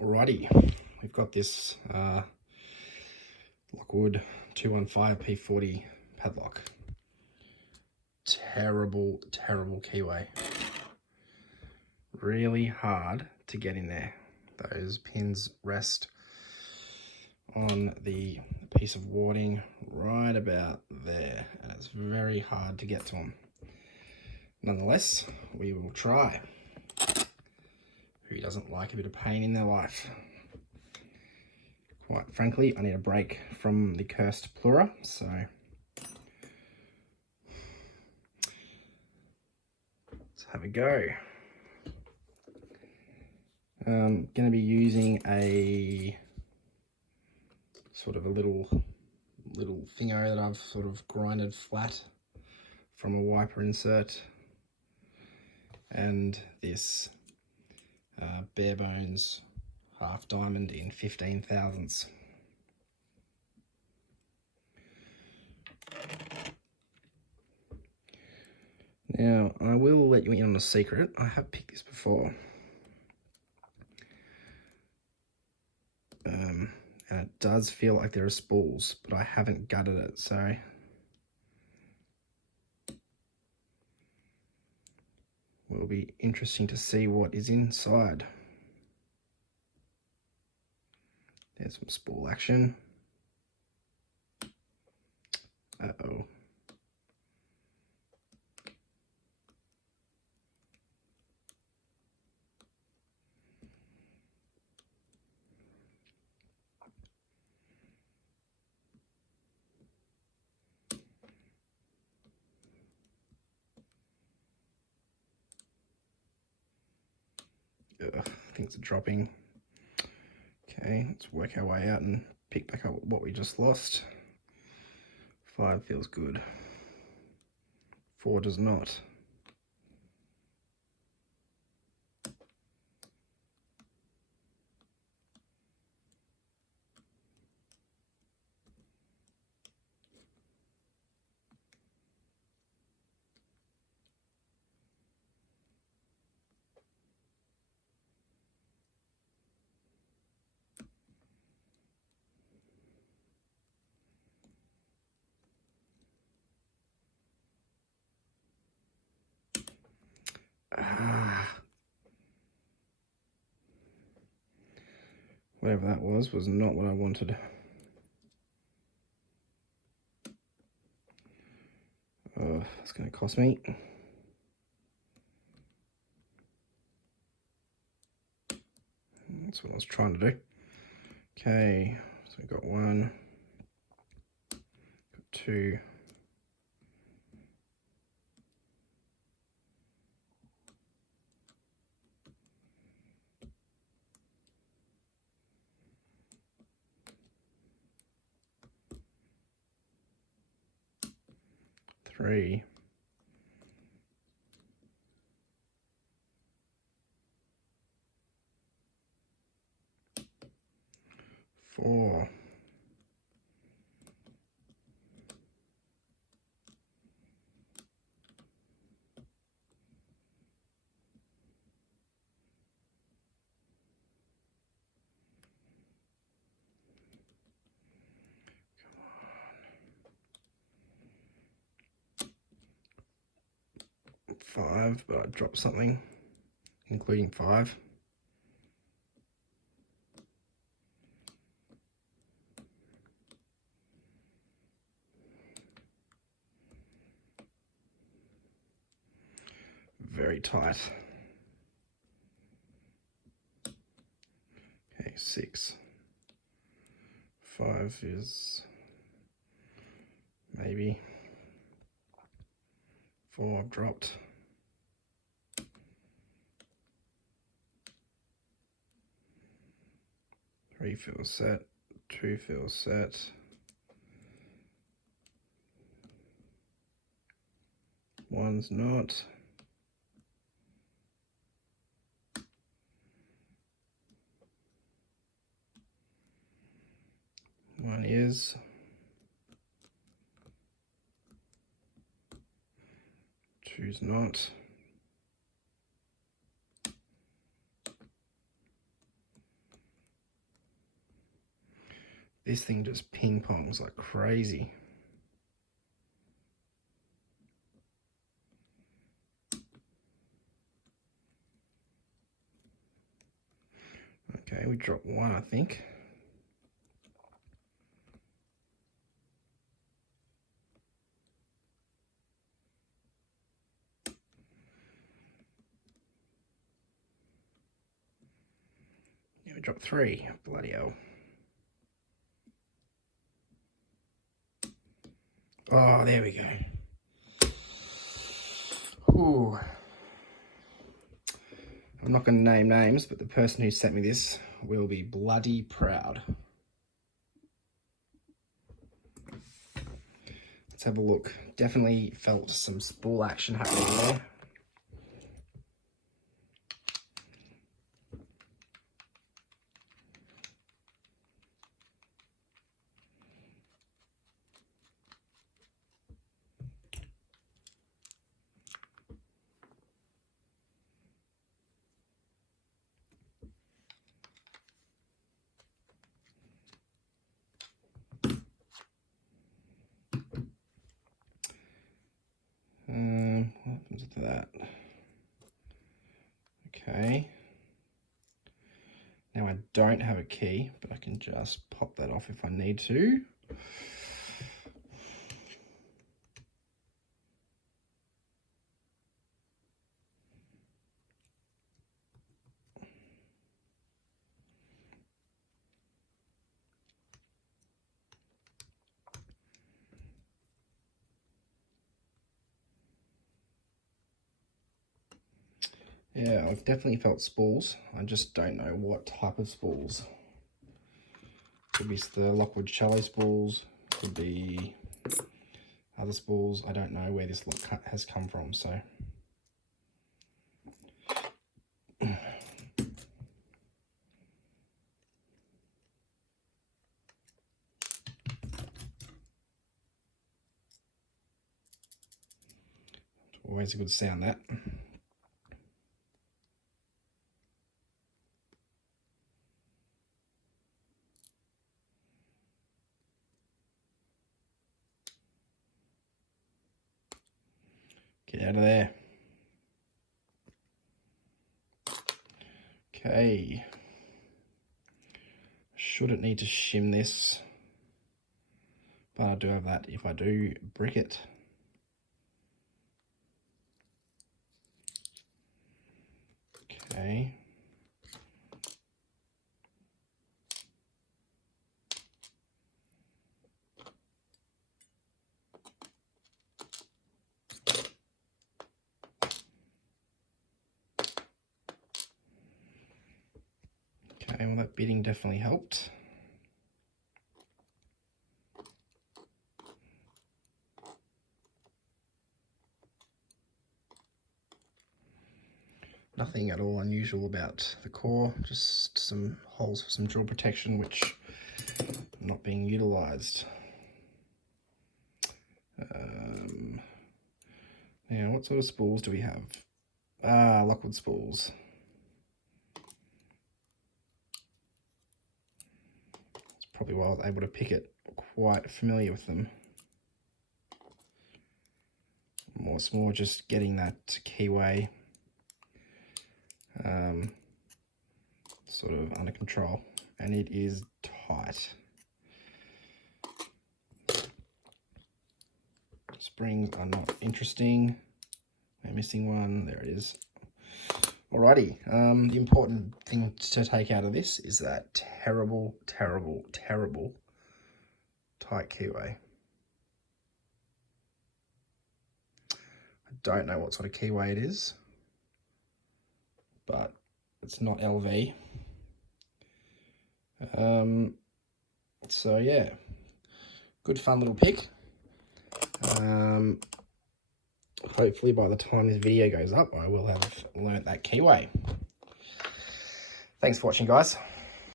Alrighty, we've got this Lockwood 215 P40 padlock. Terrible keyway. Really hard to get in there. Those pins rest on the piece of warding right about there, and it's very hard to get to them. Nonetheless, we will try. Who doesn't like a bit of pain in their life? Quite frankly, I need a break from the cursed plura, so let's have a go. I'm going to be using a sort of a little thingo that I've sort of grinded flat from a wiper insert, and this bare bones half diamond in 15 thousandths. Now, I will let you in on a secret. I have picked this before. And it does feel like there are spools, but I haven't gutted it, so will be interesting to see what is inside. There's some spool action. Uh-oh. Things are dropping. Okay, let's work our way out and pick back up what we just lost. 5 feels good. 4 does not. Whatever that was not what I wanted. It's going to cost me. That's what I was trying to do. Okay, so we've got 1, got 2, 3, 4, 5, but I dropped something, including 5. Very tight. Okay, 6. 5 is maybe. 4 I've dropped. 3 feels set. 2 feels set. 1's not. 1 is. 2's not. This thing just ping pongs like crazy. Okay, we dropped one, I think. Yeah, we dropped three. Bloody hell. Oh, there we go. Ooh. I'm not going to name names, but the person who sent me this will be bloody proud. Let's have a look. Definitely felt some spool action happening there. What happens to that? Okay. Now I don't have a key, but I can just pop that off if I need to. Yeah, I've definitely felt spools. I just don't know what type of spools. Could be the Lockwood shallow spools, could be other spools. I don't know where this look has come from, so. Always a good sound, that. Get out of there. Okay. Shouldn't need to shim this, but I do have that if I do brick it. Okay. Okay, well that bitting definitely helped. Nothing at all unusual about the core, just some holes for some drill protection which are not being utilised. Now, what sort of spools do we have? Lockwood spools. That's probably why I was able to pick it. Quite familiar with them. It's more just getting that keyway sort of under control, and it is tight. Springs are not interesting. I'm missing one. There it is. Alrighty. The important thing to take out of this is that terrible, terrible, terrible tight keyway. I don't know what sort of keyway it is, but it's not LV. So yeah, good fun little pick. Hopefully by the time this video goes up, I will have learnt that keyway. Thanks for watching, guys.